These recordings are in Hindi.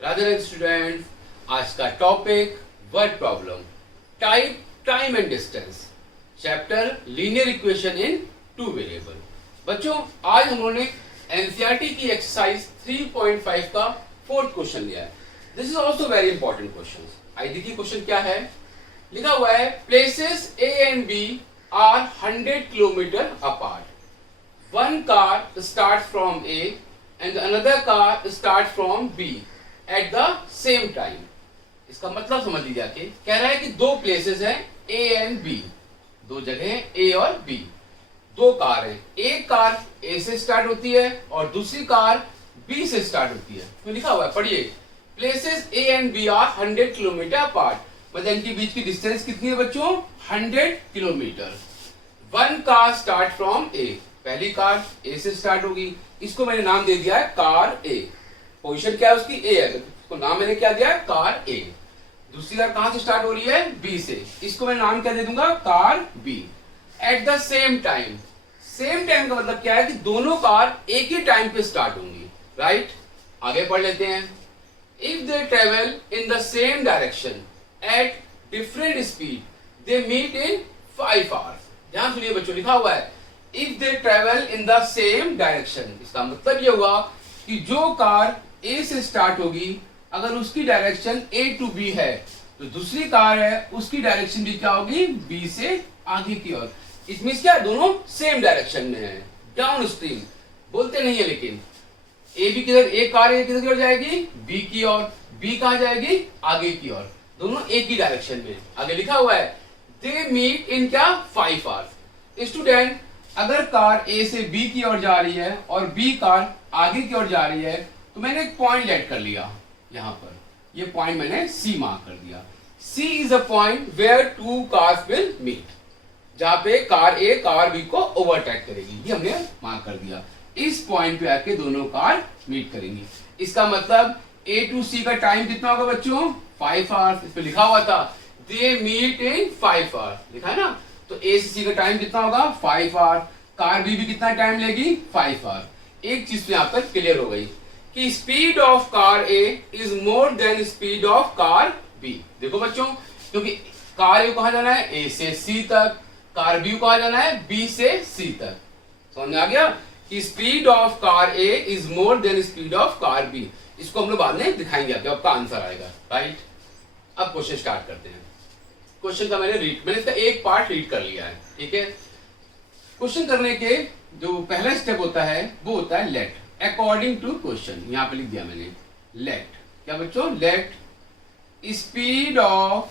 राधे स्टूडेंट, आज का topic word problem, type, time and distance, chapter linear equation in two variable. बच्चों, आज हम लोगों ने एनसीईआरटी की एक्सरसाइज 3.5 का फोर्थ क्वेश्चन लिया है। This is also very important question. आई देखिए क्वेश्चन क्या है, लिखा हुआ है places A and B are 100 kilometre apart. One car start from A and another car start from B at the same time. इसका मतलब समझ लीजिए कि कह रहा है कि दो प्लेसेस हैं ए एंड बी, दो जगह हैं ए और बी, दो कार हैं। एक कार ए से स्टार्ट होती है और दूसरी कार बी से स्टार्ट होती है। तो लिखा हुआ है, पढ़िए, places A and B are 100 kilometre apart. मतलब इनके बीच की डिस्टेंस कितनी है बच्चों? 100 kilometre. One car start from A, पहली कार ए से स्टार्ट होगी, इसको मैंने नाम दे दिया है कार ए। पोजीशन क्या है उसकी? ए है, तो नाम मैंने क्या दिया है? कार ए। दूसरी कार कहां से स्टार्ट हो रही है? बी से, इसको मैं नाम क्या दे दूंगा? Car B. At the same time, same time का मतलब क्या है कि दोनों कार एक ही टाइम पे स्टार्ट होंगी, राइट? आगे पढ़ लेते हैं। If they travel in the same direction at different speed they meet in 5 hours. ध्यान सुनिए बच्चों, लिखा हुआ है if they travel in the same direction. इसका मतलब ये हुआ कि जो कार ए से स्टार्ट होगी, अगर उसकी डायरेक्शन ए टू बी है, तो दूसरी कार है उसकी डायरेक्शन भी क्या होगी? बी से आगे की ओर। इट मींस क्या, दोनों सेम डायरेक्शन में है, डाउन स्ट्रीम बोलते नहीं है, लेकिन ए बी किधर, एक कार है किधर की ओर जाएगी? बी की ओर, बी कहां जाएगी? आगे की ओर, दोनों एक ही डायरेक्शन में। आगे लिखा हुआ है दे मीट इन क्या? 5 आवर्स। स्टूडेंट, अगर कार ए से बी की ओर जा रही है और बी कार आगे की ओर जा रही है, तो मैंने एक पॉइंट लेट कर लिया यहां पर, ये पॉइंट मैंने सी मार्क कर दिया। C is a point where two cars will meet, जहां पे कार ए कार बी को ओवरटेक करेगी, ये हमने मार्क कर दिया। इस पॉइंट पे आके दोनों कार मीट करेंगी। इसका मतलब ए टू सी का टाइम कितना होगा बच्चों? 5 आवर्स। इस पे लिखा हुआ था दे मीट इन 5 आवर्स, लिखा है ना? तो ए से सी का टाइम कितना होगा? 5 आवर्स। कार बी भी कितना टाइम लेगी? 5 आवर्स। एक चीज तो यहां पर क्लियर हो गई कि speed of car A is more than speed of car B. देखो बच्चों, क्योंकि कार ए को कहां जाना है? ए से सी तक, कार बी को कहां जाना है? बी से सी तक। समझ में आ गया कि speed of car A is more than speed of car B. इसको हम लोग बाद में दिखाएंगे, आपका आंसर आएगा, राइट? अब क्वेश्चन स्टार्ट करते हैं। क्वेश्चन का मैंने इसका एक पार्ट रीड कर लिया है, ठीक है? क्वेश्चन करने के जो पहला स्टेप होता है वो होता है लेट, अकॉर्डिंग टू क्वेश्चन। यहां पे लिख दिया मैंने लेट, क्या बच्चों? लेट स्पीड ऑफ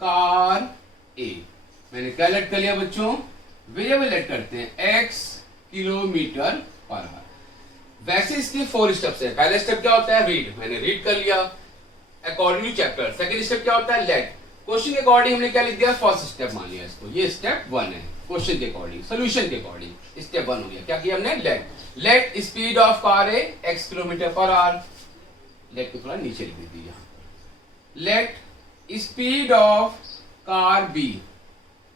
कार ए। मैंने क्या लेट कर लिया बच्चों? वेरिएबल लेट करते हैं x किलोमीटर पर आवर। वैसे इसके 4 स्टेप्स हैं। पहला स्टेप क्या होता है? रीड, मैंने रीड कर लिया according to chapter. Second step क्या होता है? लेट, क्वेश्चन के अकॉर्डिंग हमने क्या लिख दिया? फर्स्ट स्टेप मान लिया इसको, ये स्टेप 1 है। क्वेश्चन के अकॉर्डिंग, सोल्यूशन के अकॉर्डिंग स्टेप 1 हो गया। क्या किया हमने? Let speed of car A x kilometre per hour. Let को थोड़ा नीचे लिख दीजिए, let speed of car B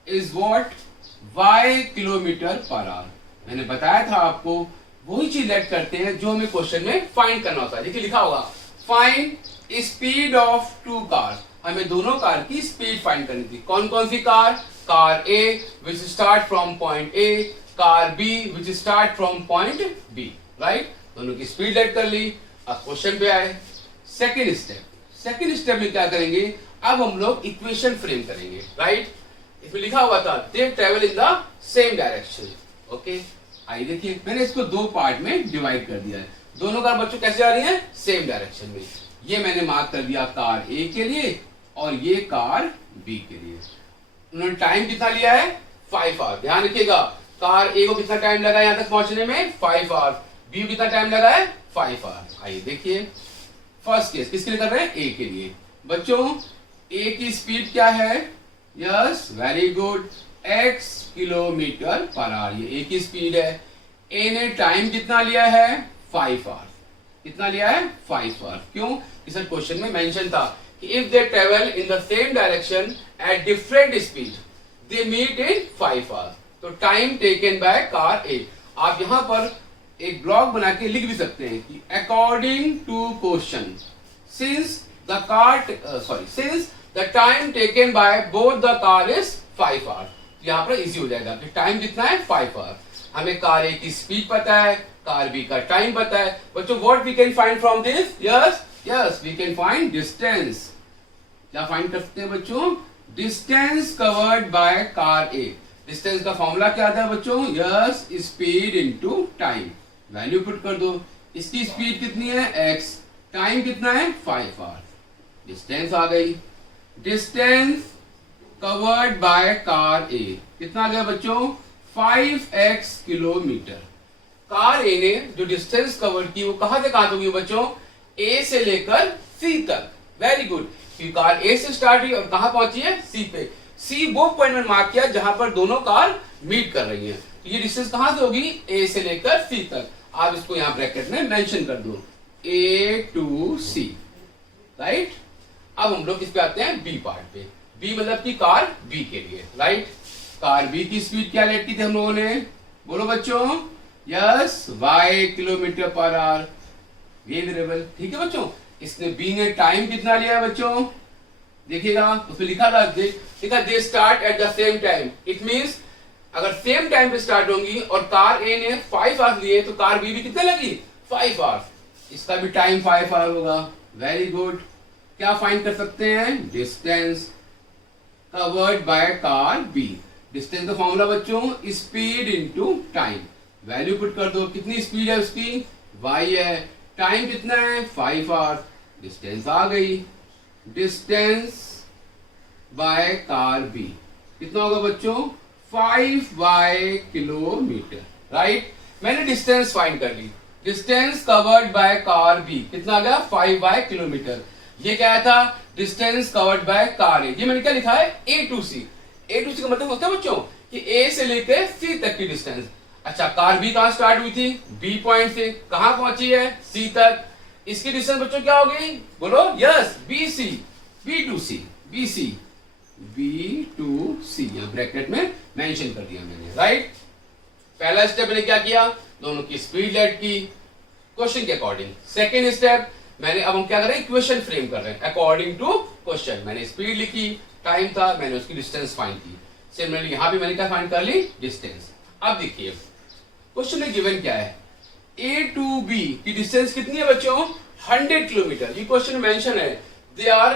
is what? y kilometre per hour. मैंने बताया था आपको, वही चीज लेट करते हैं जो हमें क्वेश्चन में फाइंड करना होता है। देखिए लिखा होगा find speed of two cars. हमें दोनों कार की स्पीड फाइंड करनी थी। कौन कौन सी car? Car A which start from point A, car B which start from point B, right? दोनों की स्पीड लेट कर ली। अब क्वेश्चन पे आए, सेकेंड स्टेप में क्या करेंगे? अब हम लोग इक्वेशन फ्रेम करेंगे, राइट? इसमें लिखा हुआ था दे travel in the same direction. Okay, आइए देखिए, मैंने इसको दो पार्ट में डिवाइड कर दिया है। दोनों कार बच्चों कैसे जा रही हैं? सेम डायरेक्शन में। ये मैंने मार्क कर दिया कार ए के लिए और ये कार बी के लिए। उन्होंने टाइम कितना लिया है? 5 आवर। ध्यान रखिएगा, कार ए को कितना टाइम लगा यहां तक पहुंचने में? 5 आवर। बी को कितना टाइम लगा है? 5 आवर। आइए देखिए, फर्स्ट केस किसके लिए कर रहे हैं? ए के लिए। बच्चों, ए की स्पीड क्या है? Yes, very good, x kilometre per our. ये ए की स्पीड है। ए ने टाइम कितना लिया है? 5 आवर। कितना लिया है? 5 आवर। क्यों? इस क्वेश्चन में मेंशन था कि if they travel in the same direction at different speed they meet in 5 hour. तो time taken by car A. आप यहां पर एक ब्लॉग बना के लिख भी सकते हैं कि according to question since the time taken by both the car is 5 hours. यहाँ पर इजी हो जाएगा कि टाइम कितना है 5 आवर्स। हमें कार ए की स्पीड पता है, कार बी का टाइम पता है। बच्चों what we can find from this? Yes we can find distance. क्या फाइंड कर सकते हैं बच्चों? Distance covered by car A. Distance का फॉर्मूला क्या आता है बच्चों? Yes speed into time. Value put कर दो। इसकी स्पीड कितनी है? x। टाइम कितना है? 5 आवर्स। डिस्टेंस आ गई। डिस्टेंस कवर्ड बाय कार ए कितना आ गया बच्चों? 5x kilometre. कार ए ने जो डिस्टेंस कवर की वो कहां से कहां तक हुई बच्चों? ए से लेकर सी तक। Very good. कार ए से स्टार्ट हुई और कहां पहुंची है? सी पे। सी वो पॉइंट में मार्क किया जहां पर दोनों कार मीट कर रही हैं। तो ये डिस्टेंस कहां से होगी? ए से लेकर सी तक। आप इसको यहां ब्रैकेट में मेंशन कर दो, ए टू सी। राइट। अब हम लोग किस पे आते हैं? बी पार्ट पे। बी मतलब की कार बी के लिए। राइट। कार बी की स्पीड क्या लेट की थी हम लोगों ने? बोलो बच्चों। Yes y kilometre per our. ये वेरिएबल। ठीक है बच्चों। इसने बी ने टाइम कितना लिया है बच्चों? देखिएगा उसमें लिखा था they start at the same time. It means अगर सेम टाइम पे स्टार्ट होंगी और कार ए ने 5 आवर्स लिए तो कार बी भी कितने लगी? 5 आवर्स। इसका भी टाइम 5 आवर होगा। Very good. क्या फाइंड कर सकते हैं? Distance covered by car B. Distance का फॉर्मूला बच्चों speed into time. Value put कर दो। कितनी स्पीड है उसकी? y है। टाइम कितना है? 5 आवर्स। डिस्टेंस आ गई। डिस्टेंस बाय कार बी कितना होगा बच्चों? 5y kilometre. राइट। मैंने डिस्टेंस फाइंड कर ली। Distance covered by car B कितना आ गया? 5y kilometre. ये क्या था? Distance covered by car A. ये मैंने क्या लिखा है? ए टू सी। ए टू सी का मतलब होता है बच्चों कि ए से लेकर सी तक की डिस्टेंस। अच्छा, कार बी कहां स्टार्ट हुई थी? बी पॉइंट से। कहां पहुंची है? सी तक। इसकी डिस्टेंस बच्चों क्या हो गई? बोलो। Yes B C. B to C. B C. B to C यहां ब्रैकेट में मेंशन कर दिया मैंने। राइट। पहला स्टेप मैंने क्या किया? दोनों की स्पीड लेट की क्वेश्चन के अकॉर्डिंग। सेकेंड स्टेप मैंने अब हम क्या कर रहे हैं? इक्वेशन फ्रेम कर रहे हैं अकॉर्डिंग टू क्वेश्चन। मैंने स्पीड लिखी, टाइम था, मैंने उसकी डिस्टेंस फाइंड की। सिमिलरली यहां भी मैंने क्या फाइंड कर ली? डिस्टेंस। अब देखिए क्वेश्चन में गिवन क्या है? ए टू बी की डिस्टेंस कितनी है बच्चों? 100 किलोमीटर। ये क्वेश्चन मेंशन है दे आर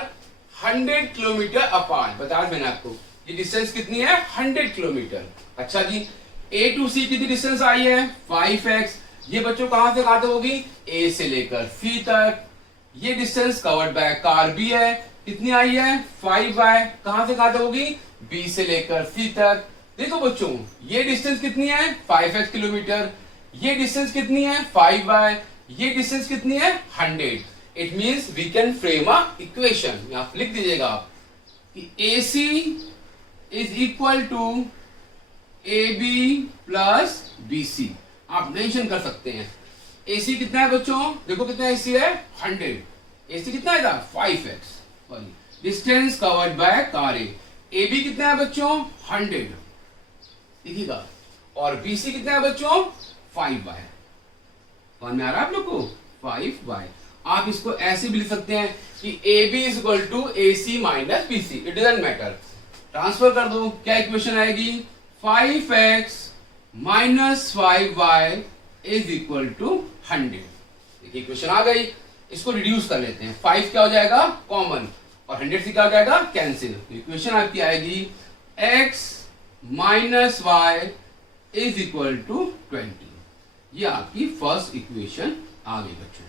100 किलोमीटर अपार्ट। बताया मैंने आपको ये डिस्टेंस कितनी है? 100 किलोमीटर। अच्छा जी, ए टू सी कितनी डिस्टेंस आई है? 5x। ये बच्चों कहां से कहां तक होगी? ए से लेकर सी तक। ये distance covered by car B है। कितनी आई है? 5y। कहां से कहां तक होगी? बी से लेकर सी तक। देखो बच्चों ये डिस्टेंस कितनी है? 5x kilometre. ये डिस्टेंस कितनी है? 5y। ये डिस्टेंस कितनी है? 100। It means we can frame a equation. यहां लिख दीजिएगा आप कि AC is equal to AB plus BC। आप मेंशन कर सकते हैं। AC कितना है बच्चों? देखो कितना AC है? 100। AC कितना है? 5x। Sorry, distance covered by car A. AB कितना है बच्चों? 100। देखिएगा। और BC कितना है बच्चों? 5y। समझ में आ रहा है आप लोग को? 5y। आप इसको ऐसे भी लिख सकते हैं कि AB is equal to AC minus BC। It doesn't matter. Transfer कर दो। क्या इक्वेशन आएगी? 5x minus 5y is equal to 100। देखिए इक्वेशन आ गई। इसको रिड्यूस कर लेते हैं। 5 क्या हो जाएगा? कॉमन। और 100 से क्या हो जाएगा? कैंसिल। तो इक्वेशन आपकी आएगी x minus y is equal to 20। ये आपकी फर्स्ट इक्वेशन आ गई बच्चों।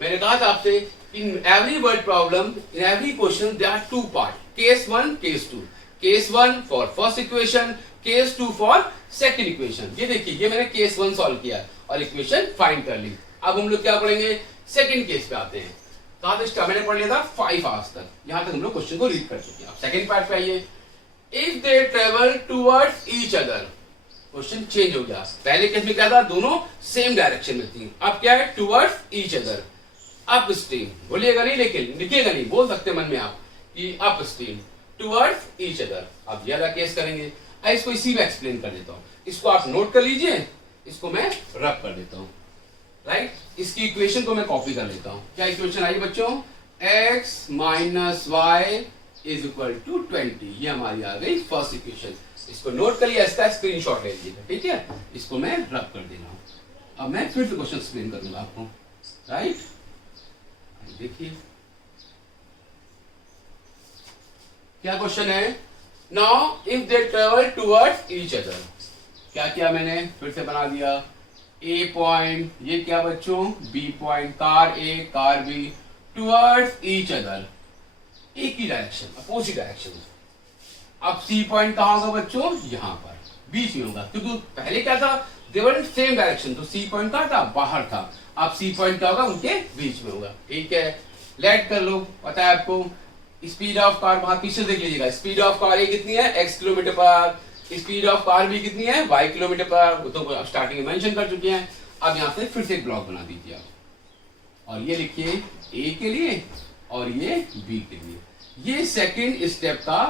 मैंने कहा था आपसे in every word problem, in every question there are two part, case 1 case 2। Case 1 for first equation, case 2 for second equation. ये देखिए ये मैंने केस 1 सॉल्व किया और इक्वेशन फाइंड कर ली। अब हम लोग क्या पढ़ेंगे? सेकंड केस पे आते हैं। कहां तक स्टार्ट मैंने पढ़ लिया था? 5 आवर्स तक। यहां तक हम लोग क्वेश्चन को रीड कर चुके हैं। अब सेकंड पार्ट पे आइए। If they travel towards each other. Question change हो गया। पहले केस में क्या था? दोनों सेम डायरेक्शन में थी। अब क्या है? Towards each other. Up stream बोलिएगा नहीं, लेकिन लिखिएगा नहीं, बोल सकते मन में आप कि up stream towards each other. अब ज्यादा केस करेंगे। इसको इसी में एक्सप्लेन कर देता हूं। इसको आप नोट कर लीजिए। इसको मैं रब कर देता हूं, राइट। इसकी इक्वेशन को मैं कॉपी कर लेता हूं। क्या इक्वेशन आई बच्चों? x minus y is equal to 20। ये हमारी आ गई फर्स्ट इक्वेशन। इसको नोट करिए, इसका स्क्रीनशॉट ले लीजिएगा, ठीक है। इसको मैं रब कर दे रहा हूं। अब मैं फिर से क्वेश्चन एक्सप्लेन करूंगा आपको, राइट। देखिए क्या क्वेश्चन है। Now if they travel towards each other, क्या किया मैंने, फिर से बना दिया। ए पॉइंट, ये क्या बच्चों, B point, car A car B, towards each other, एक ही डायरेक्शन, अपोजिट डायरेक्शन। अब सी पॉइंट कहां होगा बच्चों? यहां पर बीच में होगा, क्योंकि पहले क्या था, दे वर इन सेम डायरेक्शन, तो सी पॉइंट कहां था? बाहर था। अब सी पॉइंट क्या होगा? उनके बीच में होगा, ठीक है। लेट कर लो, पता है आपको स्पीड ऑफ कार, वहां पीछे देख लीजिएगा, स्पीड ऑफ कार ए कितनी है? x किलोमीटर पर। स्पीड ऑफ कार बी कितनी है? y किलोमीटर पर। वो तो स्टार्टिंग में मेंशन कर चुके हैं। अब यहां से फिर से एक ब्लॉक बना दीजिए आप, और ये लिखिए ए के लिए और ये बी के लिए। ये सेकंड स्टेप का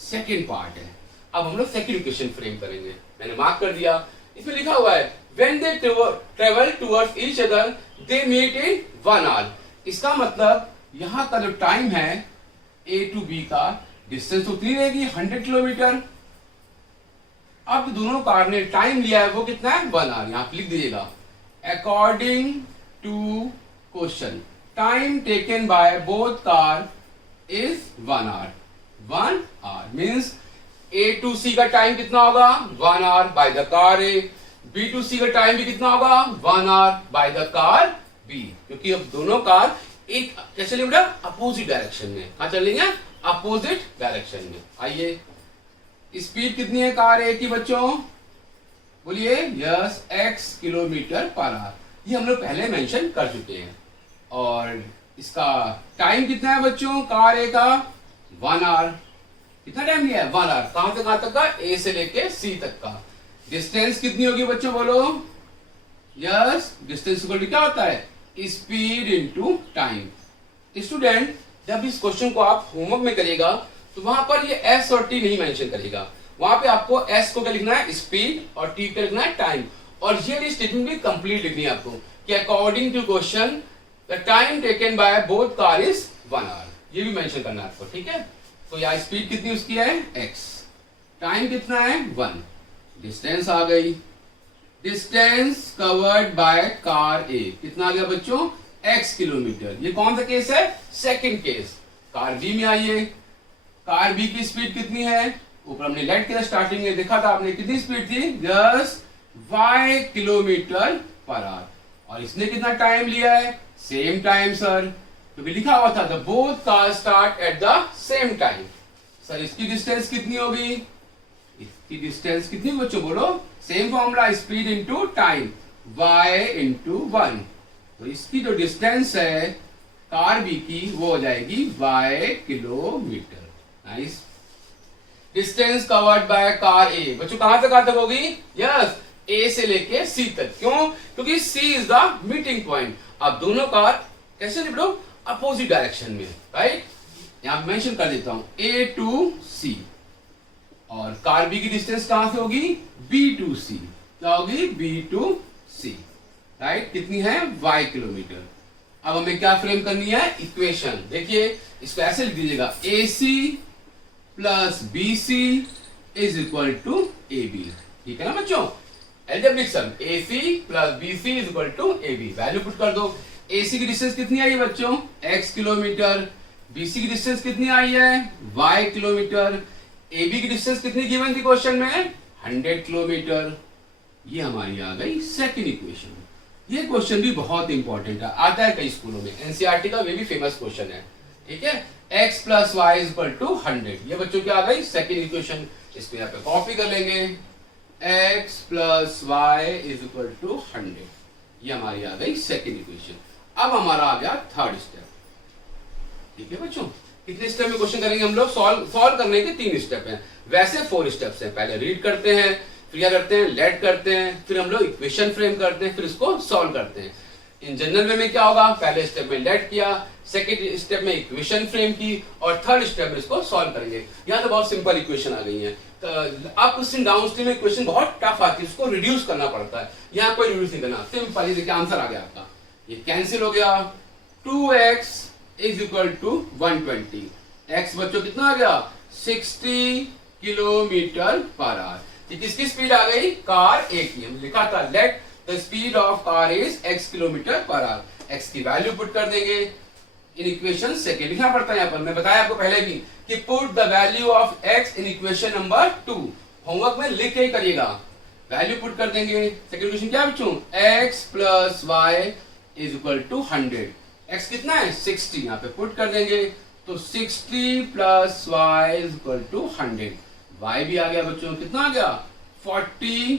सेकंड पार्ट है। अब हम लोग सेकंड इक्वेशन फ्रेम करेंगे। मैंने मार्क कर दिया, इसमें लिखा हुआ है when they travel towards each other they meet in 1 hour। इसका मतलब यहां का जो टाइम है A टू B का, डिस्टेंस तो उतनी रहेगी 100 किलोमीटर। अब दोनों कार ने टाइम लिया है, वो कितना है? 1 आवर। यहां लिख दीजिएगा according to question time taken by both car is 1 hour. 1 hour means A to C का टाइम कितना होगा? 1 hour by the car A। B to C का टाइम भी कितना होगा? 1 hour by the car B। क्योंकि अब दोनों कार एक कैसे चलेंगे बेटा? अपोजिट डायरेक्शन में। कहां चलेंगे? अपोजिट डायरेक्शन में। आइए, स्पीड कितनी है कार ए की बच्चों? बोलिए। Yes, x kilometre per our. ये हम लोग पहले मेंशन कर चुके हैं। और इसका टाइम कितना है बच्चों कार ए का? 1 आवर। कितना टाइम लिया है? 1 आवर। कहां से कहां तक का? ए से लेके सी तक का। डिस्टेंस कितनी होगी बच्चों? बोलो। यस, डिस्टेंस इक्वल टू क्या होता है? Speed into time. स्टूडेंट, जब इस क्वेश्चन को आप होमवर्क में करिएगा तो वहां पर ये s और t नहीं मेंशन करेगा। वहां पे आपको s को क्या लिखना है? स्पीड, और t क्या लिखना है? टाइम। और ये स्टेटमेंट भी कंप्लीट लिखनी है आपको कि according to question the time taken by both car is 1 hour. ये भी मेंशन करना है आपको, ठीक है। तो यहाँ स्पीड कितनी उसकी है? x। टाइम कितना है? 1। डिस्टेंस आ गई। डिस्टेंस कवर्ड बाय कार ए कितना आ गया बच्चों? x kilometre. ये कौन सा केस है? Second case. कार बी में आइए, कार बी की स्पीड कितनी है? ऊपर हमने लेट किया, स्टार्टिंग में देखा था आपने, कितनी स्पीड थी? 10 y किलोमीटर पर आवर। और इसने कितना टाइम लिया है? सेम टाइम सर, क्योंकि लिखा हुआ था the both car start at the same time. Sir इसकी डिस्टेंस कितनी होगी? इसकी डिस्टेंस कितनी बच्चों? बोलो। Same formula, speed into time, y into 1। तो इसकी जो डिस्टेंस है कार बी की वो हो जाएगी y kilometre. Nice. Distance covered by car A बच्चों कहां तक होगी? यस, ए से लेके सी तक। क्यों? क्योंकि सी इज द मीटिंग पॉइंट। अब दोनों कार कैसे निकलो? अपोजिट डायरेक्शन में, राइट। यहां मेंशन कर देता हूं ए टू सी। और कार बी की डिस्टेंस कहां से होगी? B to C. क्या होगी? B to C, right. कितनी है? y kilometre. अब हमें क्या फ्रेम करनी है? इक्वेशन। देखिए इसको ऐसे लिख दीजिएगा AC plus BC is equal to AB। ठीक है ना बच्चों? Algebraic sum AC plus BC is equal to AB। Value put कर दो। AC की डिस्टेंस कितनी आई है बच्चों? x kilometre. BC की डिस्टेंस कितनी आई है? y kilometre. AB की डिस्टेंस कितनी गिवन थी क्वेश्चन में? 100 किलोमीटर। ये हमारी आ गई सेकंड इक्वेशन। ये क्वेश्चन भी बहुत इंपॉर्टेंट है, आता है कई स्कूलों में, एनसीईआरटी का वे भी फेमस क्वेश्चन है, ठीक है। x plus y is equal to 100। ये बच्चों की आ गई सेकंड इक्वेशन। इसको यहाँ पे कॉपी कर लेंगे, x plus y is equal to 100। ये हमारी आ गई सेकंड इक्वेशन। अब हमारा आ गया थर्ड स्टेप। ठीक है बच्चों, कितने स्टेप में क्वेश्चन करेंगे हम लोग? सॉल्व करने के 3 स्टेप हैं, वैसे 4 स्टेप्स हैं। पहले रीड करते हैं, फिर क्या करते हैं? लेट करते हैं, फिर हम लोग इक्वेशन फ्रेम करते हैं, फिर इसको सॉल्व करते हैं। इन जनरल वे में क्या होगा, पहले स्टेप में लेट किया, सेकेंड स्टेप में इक्वेशन फ्रेम की और थर्ड स्टेप में इसको सॉल्व करेंगे। यहाँ तो बहुत सिंपल इक्वेशन आ गई है। अप स्ट्रीम डाउन स्ट्रीम में इक्वेशन बहुत टफ आती है, उसको रिड्यूस करना पड़ता है। यहाँ कोई रिड्यूस नहीं करना, सिंपल। ये देखिए आंसर आ गया आपका, ये कैंसिल हो गया। 2x is equal to 120। x बच्चों कितना आ गया, 60 किलोमीटर पर आवर। ये किसकी स्पीड आ गई, कार ए की। हम लिखा था let the speed of car is x kilometre per our. x की वैल्यू पुट कर देंगे इन इक्वेशन सेकेंड। लिखना पड़ता है यहाँ पर, मैं बताया आपको पहले भी कि put the value of x in equation number 2। Homework में लिख के ही करिएगा, वैल्यू पुट कर देंगे। सेकेंड इक्वेशन क्या बच्चों, x plus y is equal to 100। x कितना है, 60, यहाँ पे पुट कर देंगे तो 60 plus y is equal to 100। y भी आ गया बच्चों, कितना आ गया, 40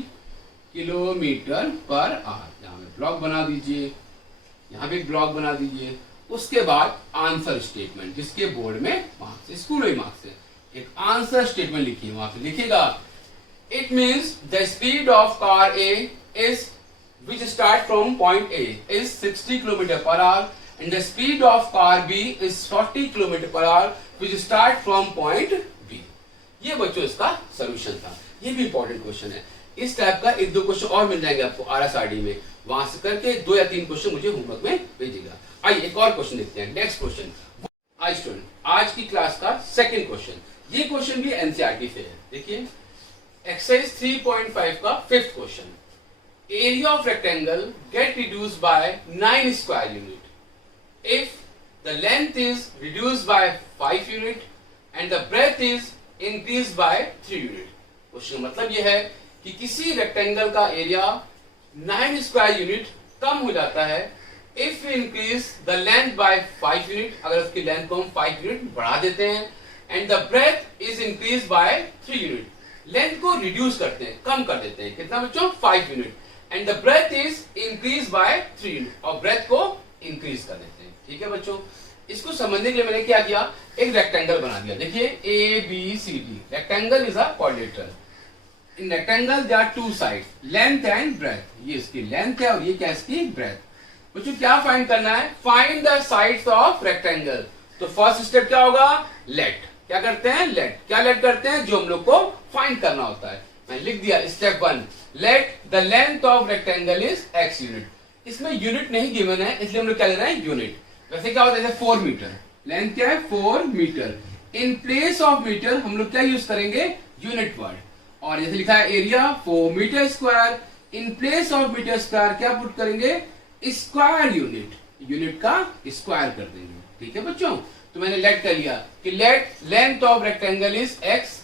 किलोमीटर पर आवर। यहाँ पे ब्लॉक बना दीजिए, यहाँ पे ब्लॉक बना दीजिए। उसके बाद आंसर स्टेटमेंट, जिसके बोर्ड में मार्क्स, स्कूल में मार्क्स है, एक आंसर स्टेटमेंट लिखिए। वहां पे लिखिएगा it means the speed of car A is which start from point A is 60 kilometre per hour and the speed of car B is 40 kilometre per hour which start from point B. ये बच्चों इसका सोल्यूशन था। ये भी इंपॉर्टेंट क्वेश्चन है। इस टाइप का एक दो क्वेश्चन और मिल जाएंगे आपको RSRD में, वहां से करके 2 या 3 क्वेश्चन मुझे होमवर्क में भेजिएगा। आइए एक और क्वेश्चन देखते हैं। नेक्स्ट क्वेश्चन, आज स्टूडेंट आज की क्लास का सेकंड क्वेश्चन। ये क्वेश्चन भी एनसीईआरटी से है। देखिए एक्सरसाइज 3.5 का fifth question, area of rectangle get reduced by 9 square unit if the length is reduced by 5 unit and the breadth is increase by 3 unit. Question मतलब यह है कि किसी रेक्टेंगल का एरिया 9 स्क्वायर यूनिट कम हो जाता है if we increase the length by 5 unit, अगर उसकी लेंथ को हम 5 यूनिट बढ़ा देते हैं, and the breadth is increase by 3 unit, length को रिड्यूस करते हैं, कम कर देते हैं। कितना बच्चों, 5 unit, and the breadth is increase by 3 unit, और ब्रेथ को इंक्रीज कर देते हैं। ठीक है बच्चों, इसको समझने के लिए मैंने क्या किया, एक रेक्टेंगल बना दिया। देखिए ABCD, rectangle is a quadrilateral. In rectangle there are 2 sides, length and breadth. ये इसकी लेंथ है और ये क्या इसकी ब्रेथ। बच्चों क्या फाइंड करना है, find the sides of rectangle. तो फर्स्ट स्टेप क्या होगा, लेट। क्या करते हैं, लेट। क्या लेट करते हैं, जो हम लोग को फाइंड करना होता है। मैंने लिख दिया step 1, let the length of rectangle is x unit. इसमें यूनिट नहीं गिवन है, इसलिए हम लोग क्या ले रहे हैं, यूनिट। वैसे क्या होता है, 4 मीटर, लेंथ क्या है 4 metre. In place of metre हम लोग क्या यूज करेंगे, यूनिट वर्ड। और जैसे लिखा है area 4 metre square, in place of metre square क्या पुट करेंगे, स्क्वायर यूनिट, यूनिट का स्क्वायर कर देंगे। ठीक है बच्चों, तो मैंने लेट कर लिया कि late length of rectangle is x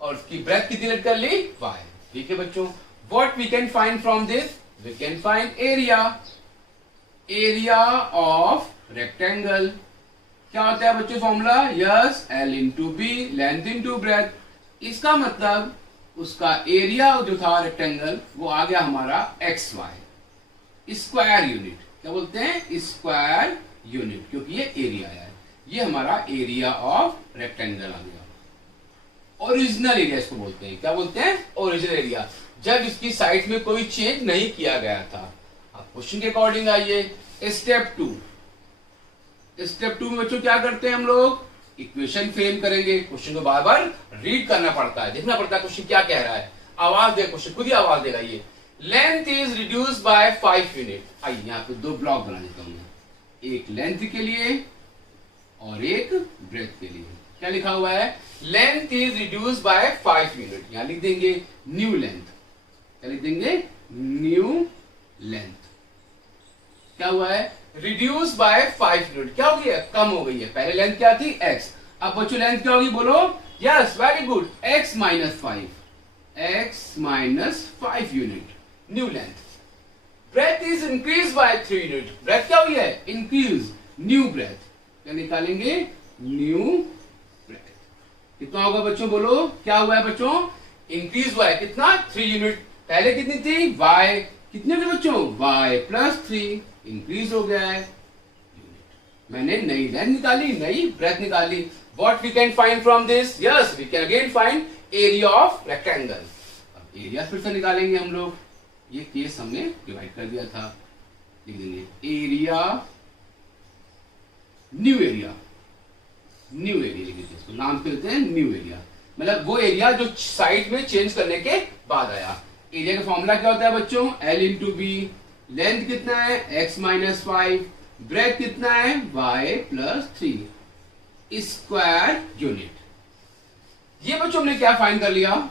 और उसकी ब्रेथ कितनी लेट कर ली, y। ठीक है बच्चों, what we can find from this, we can find area. Area of rectangle क्या होता है बच्चों, formula yes, L into b, length into breadth. इसका मतलब उसका एरिया जो था रेक्टेंगल वो आ गया हमारा XY, स्क्वायर यूनिट। क्या बोलते हैं, स्क्वायर यूनिट, क्योंकि ये एरिया है। ये हमारा एरिया ऑफ रेक्टेंगल आ गया। ओरिजिनल एरिया इसको बोलते हैं। क्या बोलते हैं, ओरिजिनल एरिया, जब इसकी साइड में कोई चेंज नहीं किया गया था। अब क्वेश्चन के अकॉर्डिंग आइए, स्टेप 2। स्टेप 2 में बच्चों क्या करते हैं हम लोग, इक्वेशन फ्रेम करेंगे। क्वेश्चन को बार बार रीड करना पड़ता है, देखना पड़ता है क्वेश्चन क्या कह रहा है। आवाज दे, क्वेश्चन खुद ही आवाज देगा। ये length is reduce by 5 unit. आइए यहाँ पे 2 ब्लॉक बना देता हूं, एक लेंथ के लिए और एक ब्रेथ के लिए। क्या लिखा हुआ है, length is reduce by 5 unit. यहां लिख देंगे न्यू लेंथ। क्या लिख देंगे, न्यू लेंथ। क्या हुआ है, रिड्यूस बाय 5 यूनिट। क्या हो गया, कम हो गई है। पहले लेंथ क्या थी, x। अब बच्चों लेंथ क्या होगी, बोलो, yes very good, x minus 5, x minus 5 unit, new length. Breadth is increase by 3 unit. Breadth क्या हुई है, इंक्रीज, न्यू ब्रेथ। क्या निकालेंगे, न्यू ब्रेथ। कितना होगा बच्चों, बोलो, क्या हुआ है बच्चों, इंक्रीज हुआ है। कितना, 3 यूनिट। पहले कितनी थी, y। कितने थे बच्चों, y प्लस 3, इंक्रीज हो गया है यूनिट। मैंने नई लेंथ निकाली, नई ब्रेथ निकाली। What we can find from this, yes we can again find area of rectangle. अब एरिया फिर से निकालेंगे हम लोग। ये केस हमने डिवाइड कर दिया था, लिख देंगे area, new area, new area लिख देते हैं इसको, नाम कहते हैं न्यू एरिया, मतलब वो एरिया जो साइड में चेंज करने के बाद आया। एरिया का फॉर्मूला क्या होता है बच्चों, L इंटू बी, लेंथ कितना है x माइनस 5, ब्रेथ कितना है y प्लस 3 स्क्वायर यूनिट। ये बच्चों हमने क्या फाइंड कर लिया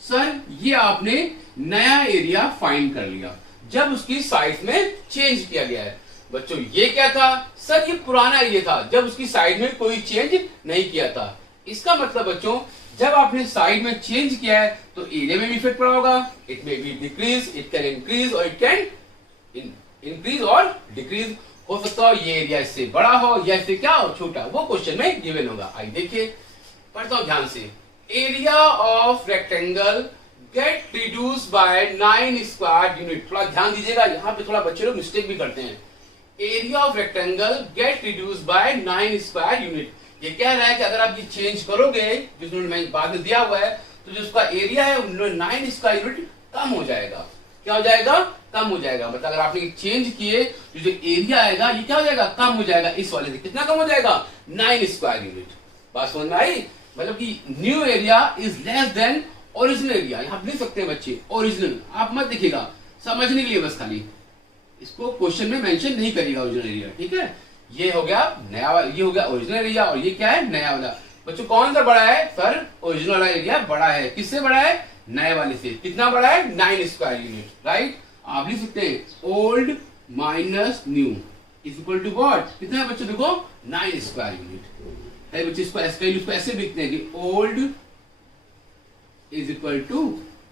सर, ये आपने नया एरिया फाइंड कर लिया जब उसकी साइज में चेंज किया गया है। बच्चों ये क्या था सर, ये पुराना एरिया था जब उसकी साइड में कोई चेंज नहीं किया था। इसका मतलब बच्चों जब आपने साइड में चेंज किया है तो एरिया में भी इफेक्ट पड़ा होगा। It may be decrease, it can increase और इट कैन इंक्रीज और डिक्रीज। हो सकता हो ये एरिया इससे बड़ा हो या इससे क्या हो छोटा, वो क्वेश्चन में गिवन होगा। आइए देखिए, पढ़ता हूं ध्यान से। Area of rectangle get reduce by 9 square unit. थोड़ा ध्यान दीजिएगा, यहाँ पे थोड़ा बच्चे लोग मिस्टेक भी करते हैं। Area of rectangle get reduce by 9 square unit. ये कह रहा है कि अगर आप ये चेंज करोगे, जिसमें बाद में दिया हुआ है, तो जो उसका एरिया है 9 स्क्वायर यूनिट कम हो जाएगा। क्या हो जाएगा, कम हो जाएगा। मतलब अगर आपने चेंज किए तो जो एरिया आएगा ये क्या हो जाएगा, कम हो जाएगा। इस वाले से कितना कम हो जाएगा, 9 स्क्वायर यूनिट। बात समझ में आई, मतलब कि new area is less than original area. यहाँ लिख सकते हैं बच्चे ओरिजिनल, आप मत देखिएगा, समझने के लिए बस खाली इसको क्वेश्चन में मेंशन नहीं करिएगा ओरिजिनल एरिया, ठीक है। ये हो गया नया वाला, ये हो गया ओरिजिनल एरिया और ये क्या है, नया वाला। बच्चों कौन सा बड़ा है सर, ओरिजिनल वाला एरिया बड़ा है। किससे बड़ा है, नए वाले से। कितना बड़ा है, 9 स्क्वायर यूनिट, राइट। आप लिख सकते हैं old minus new is equal to what, कितना है बच्चों, देखो 9 स्क्वायर यूनिट है बच्चे। इसको ऐसे लिखते हैं कि old is equal to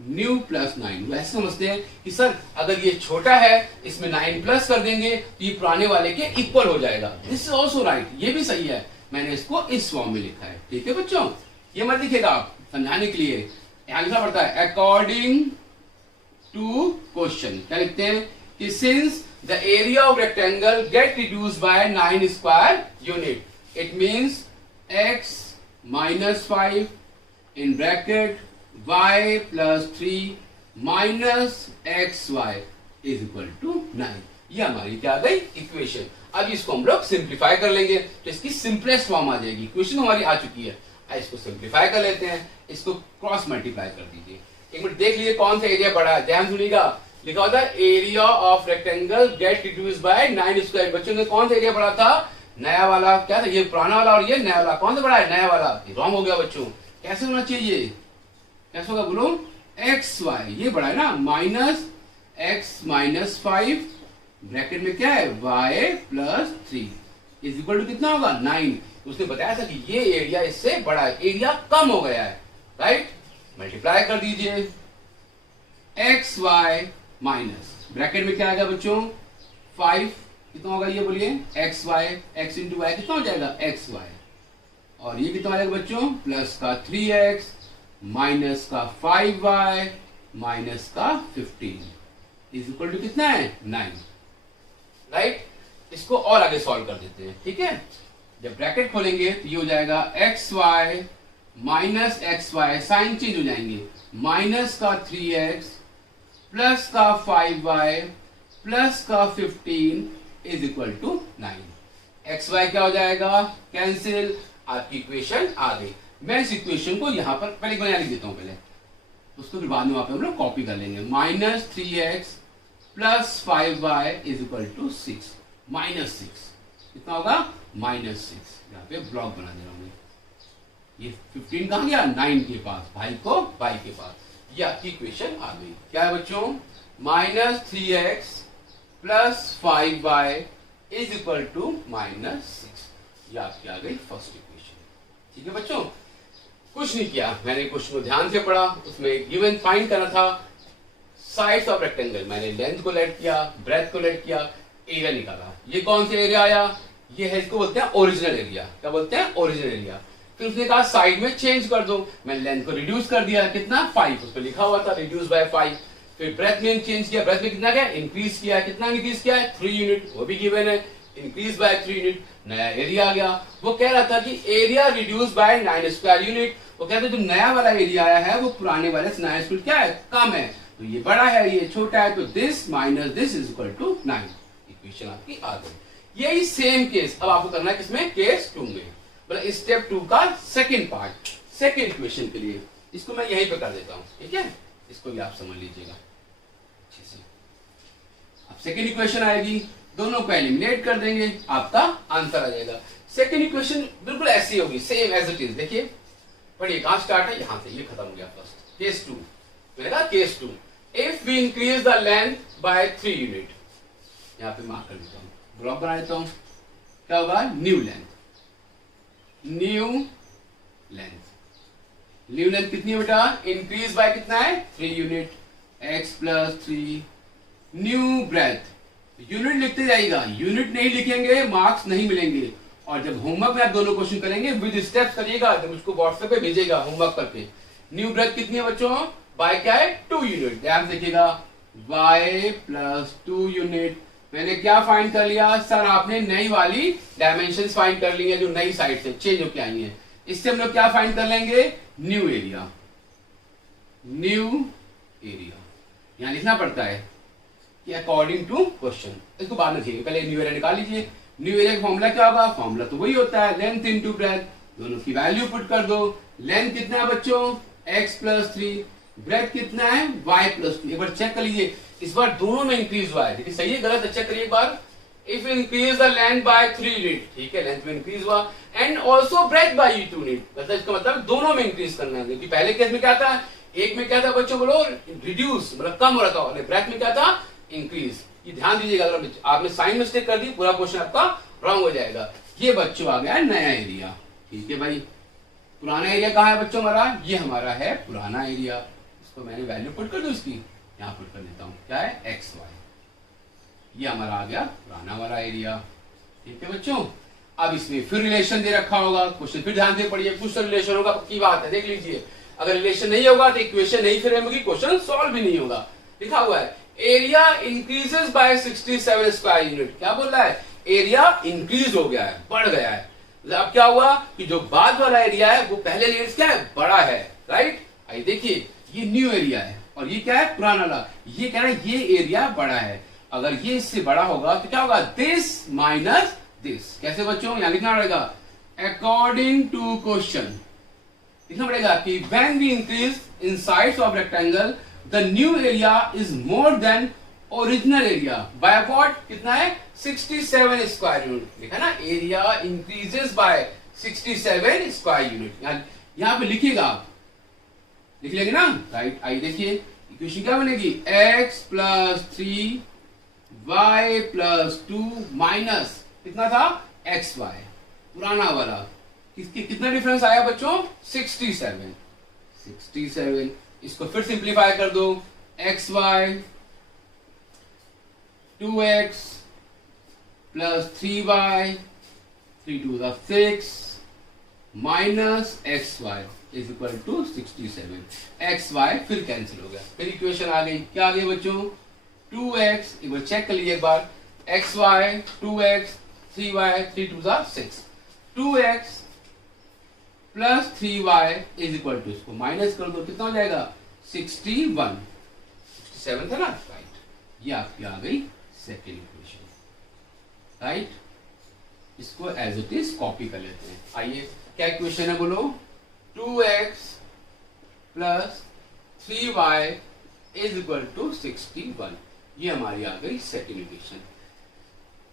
new plus 9। वैसे समझते हैं कि सर अगर ये छोटा है इसमें 9 प्लस कर देंगे तो ये पुराने वाले के इक्वल हो जाएगा। दिस इज ऑल्सो राइट, ये भी सही है। मैंने इसको इस फॉर्म में लिखा है, ठीक है बच्चों। ये मत लिखिएगा आप, समझाने के लिए यहां लिखना पड़ता है अकॉर्डिंग टू क्वेश्चन। क्या लिखते हैं कि since the area of rectangle get reduce by 9 square unit, it means x minus 5 in bracket y plus 3 minus xy is equal to 9। ये हमारी क्या आ गई इक्वेशन। अब इसको हम लोग सिंप्लीफाई कर लेंगे तो इसकी सिंपलेस्ट फॉर्म आ जाएगी। इक्वेशन हमारी आ चुकी है, इसको सिंप्लीफाई कर लेते हैं। इसको क्रॉस मल्टीप्लाई कर दीजिए। एक मिनट देख लीजिए कौन सा एरिया बड़ा है, ध्यान सुनिएगा। लिखा होता है area of rectangle get reduce by 9 square. बच्चों ने कौन सा एरिया बड़ा था, नया वाला। क्या था, ये पुराना वाला और ये नया वाला। कौन सा बड़ा है, नया वाला। रॉन्ग हो गया बच्चों, कैसे होना चाहिए, कैसे होगा बोलो, एक्स वाई, ये बड़ा है ना, माइनस एक्स माइनस 5 ब्रैकेट में क्या है y plus 3 is equal to कितना होगा 9। उसने बताया था कि ये एरिया इससे बड़ा है, एरिया कम हो गया है, राइट। मल्टीप्लाई कर दीजिए एक्स वाई माइनस ब्रैकेट में क्या आएगा बच्चों 5, कितना होगा ये बोलिए, x y, x into y कितना हो जाएगा एक्स वाई, और ये कितना आएगा बच्चों प्लस का 3x माइनस का 5y माइनस का 15 इज इक्वल टू कितना है 9, राइट। इसको और आगे सॉल्व कर देते हैं, ठीक है। जब ब्रैकेट खोलेंगे तो ये हो जाएगा x y minus x y, sign change हो जाएंगे, माइनस का 3x प्लस का 5y प्लस का 15 is equal to 9। X y क्या हो जाएगा कैंसिल, आपकी इक्वेशन आ गई। मैं इस इक्वेशन को यहां पर पहले बना लिख देता हूं, पहले उसको फिर बाद में वहां पे हम लोग कॉपी कर लेंगे। Minus 3x plus 5y is equal to 6, minus 6 कितना होगा माइनस 6। यहाँ पे ब्लॉक बना दे रहा हूं, ये 15 कहां गया 9 के पास, भाई को भाई के पास। ये आपकी इक्वेशन आ गई। क्या है बच्चों minus 3x plus 5y is equal to minus 6। ये आपकी आ गई फर्स्ट इक्वेशन, ठीक है बच्चों। कुछ नहीं किया, मैंने क्वेश्चन को ध्यान से पढ़ा, उसमें गिवन फाइंड करना था साइड्स ऑफ रेक्टेंगल। मैंने लेंथ को लेट किया, ब्रेथ को लेट किया, एरिया निकाला। ये कौन सा एरिया आया, ये है, इसको बोलते हैं ओरिजिनल एरिया। क्या बोलते हैं ओरिजिनल एरिया। फिर उसने कहा साइड में चेंज कर दो, मैंने लेंथ को रिड्यूस कर दिया, कितना 5, उस पर लिखा हुआ था रिड्यूस बाय 5। फिर ब्रेथ में चेंज किया, ब्रेथ में कितना गया इंक्रीज किया, कितना इंक्रीज किया है 3 यूनिट, वो भी गिवन है, इंक्रीज बाय 3 यूनिट, नया एरिया आ गया। वो कह रहा था कि area reduce by 9 square unit. वो कहते जो नया वाला एरिया आया है वो पुराने वाले से 9 स्क्वायर क्या है कम है, तो ये बड़ा है ये छोटा है, तो this minus this is equal to 9। Equation आपकी आ गई। यही सेम केस अब आपको करना है किसमें, केस 2 में, मतलब स्टेप 2 का सेकंड पार्ट, सेकंड इक्वेशन के लिए। इसको मैं यहीं पे कर देता हूं, ठीक है, इसको भी आप समझ लीजिएगा अच्छे से। अब सेकंड इक्वेशन आएगी, दोनों को एलिमिनेट कर देंगे, आपका आंसर आ जाएगा। सेकंड इक्वेशन बिल्कुल ऐसी होगी, सेम एज इट इज। देखिए पढ़िए, कहां स्टार्ट है, यहां से, ये खत्म हो गया फर्स्ट। केस 2, मैंने कहा case 2, if we increase the length by 3 unit, यहां पे मार्क कर देता हूं, ब्लॉक बना देता हूं, क्या होगा, new length, new length, new length कितनी है बेटा, इंक्रीज बाय कितना है, 3 unit, x plus 3, new breadth, unit लिखते जाइएगा, यूनिट नहीं लिखेंगे मार्क्स नहीं मिलेंगे। और जब होमवर्क में आप दोनों क्वेश्चन करेंगे विद स्टेप्स करिएगा, जब उसको व्हाट्सएप पे भेजिएगा होमवर्क करके। न्यू ब्रेथ कितनी है बच्चों, बाय क्या है, 2 यूनिट, ध्यान देखिएगा, y प्लस 2 यूनिट। मैंने क्या फाइंड कर लिया सर, आपने नई वाली डायमेंशंस फाइंड कर ली है जो नई साइड से चेंज होके आई है। इससे हम लोग क्या फाइंड कर लेंगे, न्यू एरिया, न्यू एरिया। यहां लिखना पड़ता है कि अकॉर्डिंग टू क्वेश्चन, इसको बाद में देखिए, पहले न्यू एरिया निकाल लीजिए। न्यू एरिया का फॉर्मूला क्या होगा, फॉर्मूला तो वही होता है, लेंथ इनटू ब्रेथ, दोनों की वैल्यू पुट कर दो। लेंथ कितना है बच्चों, x प्लस 3, ब्रेथ कितना है, y प्लस 2। एक बार चेक कर लीजिए, इस बार दोनों में इंक्रीज हुआ है, देखिए सही है गलत है, चेक करिए एक बार। If increase the length by 3 unit, ठीक है, लेंथ में इंक्रीज हुआ, and also breadth by 2 unit, मतलब इसका मतलब दोनों में इंक्रीज करना है। क्योंकि पहले केस में क्या था, एक में क्या था बच्चों बोलो, रिड्यूस मतलब कम हो रहा था, और ब्रेथ में क्या था, इंक्रीज। ये ध्यान दीजिएगा, अगर आपने साइन मिस्टेक कर दी पूरा क्वेश्चन आपका रॉन्ग हो जाएगा। ये बच्चों आ गया नया एरिया, ठीक है भाई। पुराना एरिया कहाँ है बच्चों हमारा, ये हमारा है पुराना एरिया, इसको मैंने वैल्यू पुट कर दूं इसकी, यहाँ पुट कर देता हूँ, क्या है, एक्स वाई, ये हमारा आ गया पुराना वाला एरिया, ठीक है बच्चों। अब इसमें फिर रिलेशन दे रखा होगा, क्वेश्चन फिर ध्यान से पढ़िए, कुछ तो रिलेशन होगा, पक्की बात है, देख लीजिए। अगर रिलेशन नहीं होगा तो इक्वेशन नहीं फिर होगी, क्वेश्चन सॉल्व भी नहीं होगा। लिखा हुआ है area increases by 67 square unit, क्या बोल रहा है, एरिया इंक्रीज हो गया है, बढ़ गया है। अब क्या हुआ कि जो बाद वाला एरिया है वो पहले एरिया क्या है, बड़ा है, राइट। आइए देखिए, ये न्यू एरिया है और ये क्या है, पुराना वाला। ये कह रहा है ये एरिया बड़ा है, अगर ये इससे बड़ा होगा तो क्या होगा, दिस माइनस दिस। कैसे बच्चों, यहां लिखना पड़ेगा, अकॉर्डिंग टू क्वेश्चन लिखना पड़ेगा कि when we increase in sides of rectangle the new area is more than original area by what, कितना है, 67 स्क्वायर यूनिट। देखा ना, area increases by 67 square unit. यहां पे लिखिएगा आप, लिख लेंगे ना, राइट। आइए देखिए इक्वेशन क्या बनेगी, x plus 3 y plus 2 minus कितना था, एक्स वाई, पुराना वाला। कितना डिफरेंस आया बच्चों, 67। इसको फिर सिंप्लीफाई कर दो, x Y 2x plus 3y 3 2 6 minus x y is equal to 67। X y फिर कैंसिल हो गया, फिर इक्वेशन आ गई, क्या आ गई बच्चों, 2x, एक बार चेक कर लीजिए एक बार, X Y 2x 3y 3 2 6, 2x plus 3y is equal to, इसको माइनस कर दो, कितना हो जाएगा, 61। 67 था ना, राइट। ये आपकी आ गई सेकेंड इक्वेशन, राइट। इसको एज इट इज कॉपी कर लेते हैं। आइए क्या इक्वेशन है बोलो, 2x plus 3y is equal to 61। ये हमारी आ गई सेकेंड इक्वेशन।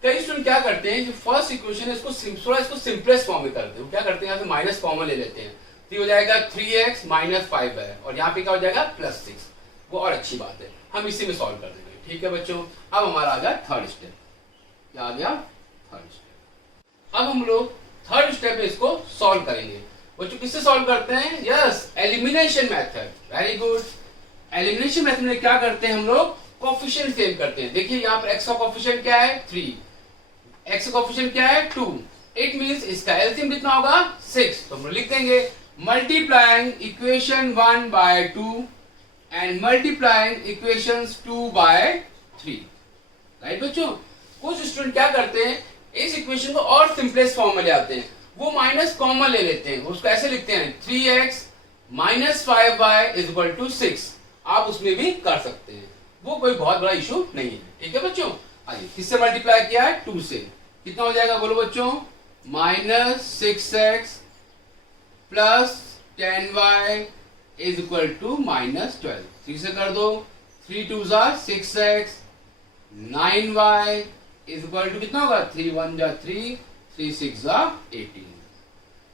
कई स्टूडेंट क्या करते हैं, जो फर्स्ट इक्वेशन है इसको थोड़ा इसको सिंपलेस्ट फॉर्म में करते हैं। क्या करते हैं, यहाँ से माइनस कॉमन ले लेते हैं, तो हो जाएगा 3x माइनस 5 है, और यहाँ पे क्या हो जाएगा प्लस 6, वो और अच्छी बात है, हम इसी में सॉल्व कर देंगे, ठीक है बच्चों। अब हमारा आ गया थर्ड स्टेप, क्या आ गया, थर्ड स्टेप। अब हम लोग थर्ड स्टेप में इसको सॉल्व करेंगे। बच्चों किससे सॉल्व करते हैं, yes, elimination method, very good. Elimination method में क्या करते हैं हम लोग, कोफिशिएंट सेव करते हैं। देखिए यहाँ पर x का कोफिशिएंट क्या है, 3, x का कोफिशिएंट क्या है, 2, इट मींस इसका एलसीएम कितना होगा, 6। तो हम लिख देंगे multiplying equation 1 by 2 and multiplying equations 2 by 3, right बच्चों। कुछ स्टूडेंट क्या करते हैं, इस इक्वेशन को और सिंपलेस्ट फॉर्म में ले आते हैं, वो माइनस कॉमन ले लेते हैं, उसको ऐसे लिखते हैं 3x minus 5y is equal to 6, आप उसमें भी कर सकते हैं, वो कोई बहुत बड़ा इशू नहीं है। ठीक है बच्चों, आइए किससे मल्टीप्लाई किया है, 2 से, कितना हो जाएगा बोलो बच्चों, -6x plus 10y is equal to -12। 3 से कर दो, 3 2 6x, 9y is equal to कितना होगा, 3 1 3, 3 6 18।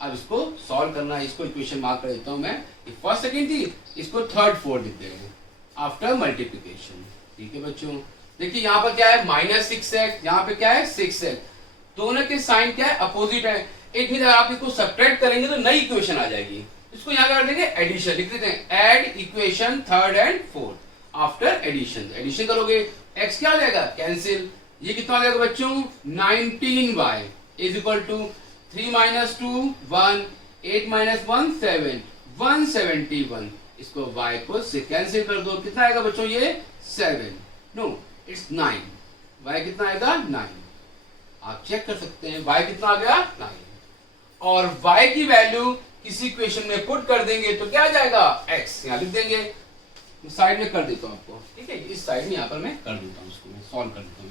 अब इसको सॉल्व करना है, इसको इक्वेशन मार्क कर देता हूं मैं, फर्स्ट सेकेंड थी, इसको थर्ड फोर्थ लिख देंगे आफ्टर मल्टीप्लिकेशन। ठीक है बच्चों, देखिए यहाँ पर क्या है -6x, यहाँ पे क्या है 6x, दोनों के साइन क्या है, अपोजिट है। इट मीन आप इसको सब्ट्रैक्ट करेंगे तो नई इक्वेशन आ जाएगी, इसको यहाँ कर देंगे एडिशन, लिख देते हैं add equation third and fourth after addition. Addition करोगे x क्या आ जाएगा, कैंसिल, ये कितना आ जाएगा बच्चों, 19y इज इक्वल टू 3 - 2 1, 8 - 1 7, 171। इसको y को से कैंसिल कर दो, कितना आएगा बच्चों, ये 7, नो इट्स 9, y कितना आएगा 9। आप चेक कर सकते हैं y कितना आ गया 9, और y की वैल्यू किसी इक्वेशन में पुट कर देंगे तो क्या आ जाएगा x, यहाँ लिख देंगे, साइड में कर देता हूं आपको। ठीक है, इस साइड में यहाँ पर मैं कर देता हूँ, इसको मैं सॉल्व कर देता हूँ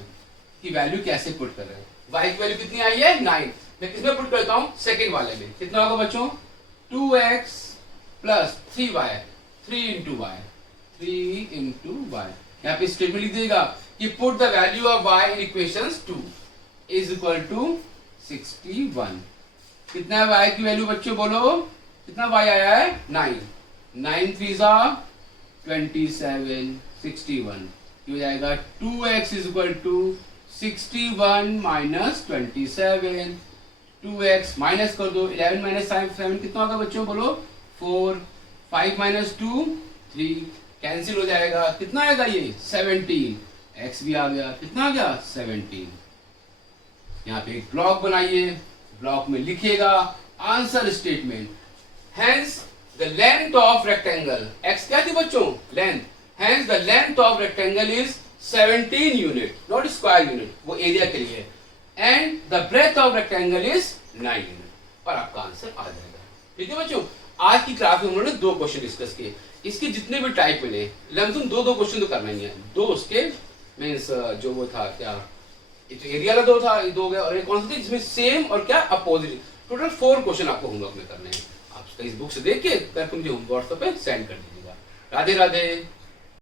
कि वैल्यू कैसे पुट कर रहे हैं। y की वैल्यू कितनी आई है 9, मैं किसमें पुट करता हूँ, सेकेंड वाले में, कितना होगा बच्चों, 2x plus 3y, 3 into y, 3 into y। यहाँ पे स्टेटमेंट लिख देगा कि put the value of y in equations 2 is equal to 61। कितना है y की वैल्यू बच्चों, बोलो कितना y आया है 9, 9 3 27, 61, ये हो जाएगा 2x is equal to 61 minus 27, 2x minus कर दो, 11 माइनस 7 कितना होगा बच्चों, बोलो 4, 5 माइनस 2 3, कैंसिल हो जाएगा, कितना आएगा ये 17, x भी आ गया, कितना आ गया 17। यहाँ पे एक ब्लॉक बनाइए, ब्लॉक में लिखिएगा answer statement, hence the length of rectangle, x क्या थी बच्चों, length, hence the length of rectangle is 17 unit, not square unit, वो एरिया के लिए, and the breadth of rectangle is 9 unit, पर आपका आंसर आ जाएगा। ठीक है बच्चों, आज की क्लास में उन्होंने 2 क्वेश्चन डिस्कस किए, इसके जितने भी टाइप मिले लमसम 2 क्वेश्चन तो करना ही है, 2 उसके मीन्स जो वो था क्या एरिया वाला 2 था, 2 हो गया, और एक कौन सा थी जिसमें सेम और क्या अपोजिट, टोटल 4 क्वेश्चन आपको होमवर्क में करने हैं। आप इस बुक से देख के कर मुझे व्हाट्सएप पे सेंड कर दीजिएगा। राधे राधे।